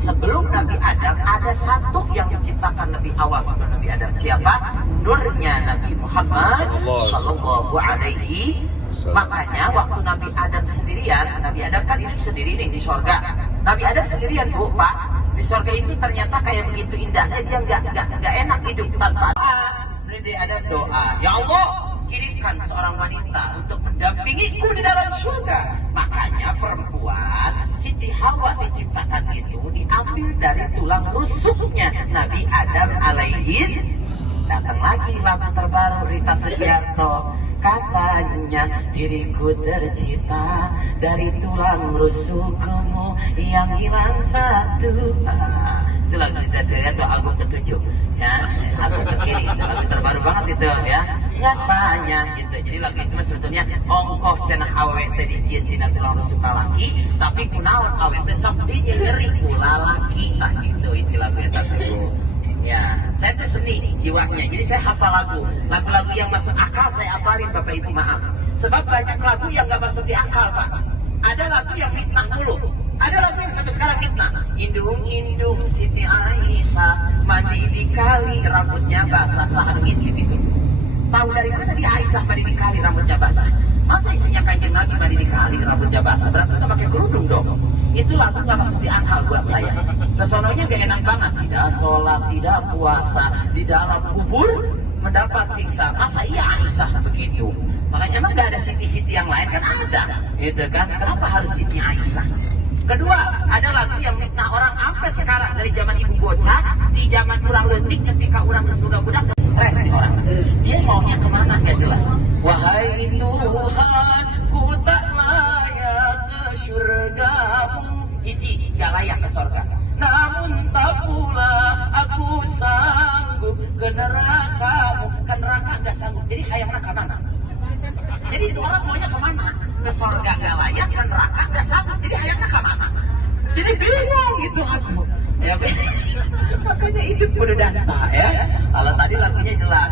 sebelum Nabi Adam ada satu yang diciptakan lebih awal sebelum Nabi Adam. Siapa? Nurnya Nabi Muhammad Sallallahu Alaihi. Makanya waktu Nabi Adam sendirian, Nabi Adam kan hidup sendiri nih di surga. Nabi Adam sendirian, Bu, Pak, di surga itu ternyata kayak begitu indahnya, dia nggak enak hidup tanpa Nabi Adam doa, ya Allah, kirimkan seorang wanita untuk mendampingiku di dalam surga. Makanya perempuan Siti Hawa diciptakan itu diambil dari tulang rusuknya Nabi Adam alaihis. Datang lagi lagu terbaru Rita Sugiarto, katanya diriku tercipta dari tulang rusukmu yang hilang satu. Itu lagu Rita Sugiarto, album ke-7 ya, album ke-kiri, lagu terbaru banget itu ya. Nyatanya gitu. Jadi lagu itu sebetulnya ongkoh cenah awet tadi jieun tina tulang rusuk lalaki, tapi kunaon awet teh sok nyeri ulah laki. Tah gitu itu lagu eta teh. Ya, saya tuh seni jiwanya. Jadi saya hafal lagu-lagu yang masuk akal saya hafalin, Bapak Ibu, maaf. Sebab banyak lagu yang nggak masuk di akal, Pak. Ada lagu yang fitnah mulu. Ada lagu yang sampai sekarang fitnah. Indung-indung Siti Aisyah mandi di kali rambutnya basah, sahan ngintip itu. Tahu dari mana dia Aisyah mandi di kali rambutnya basah? Masa istrinya Kanjeng Nabi mandi di kali rambutnya basah? Berarti nggak pakai kerudung dong. Itu lagu nggak masuk di akal buat saya. Kesononya gak enak banget. Tidak sholat, tidak puasa, di dalam kubur mendapat siksa. Masa iya Aisyah begitu? Makanya emang gak ada Siti-Siti yang lain, kan ada, gitu kan? Kenapa harus Siti Aisyah? Kedua, ada lagu yang fitnah orang sampai sekarang, dari zaman ibu bocah, di zaman kurang letik, ketika orang disebut budak stres nih orang. Dia maunya kemana gak jelas. Wahai Tuhan, ku tak layak ke surgamu. Hiji, gak layak ke surga. Namun tak pula aku sanggup ke nerakamu. Ke neraka gak sanggup, jadi hayangnya ke mana? Jadi itu orang maunya kemana? Ke surga gak layak, ke neraka gak sanggup, jadi hayangnya ke mana? Jadi bingung gitu aku. Ya, makanya hidup kudu danta ya. Kalau tadi lagunya jelas.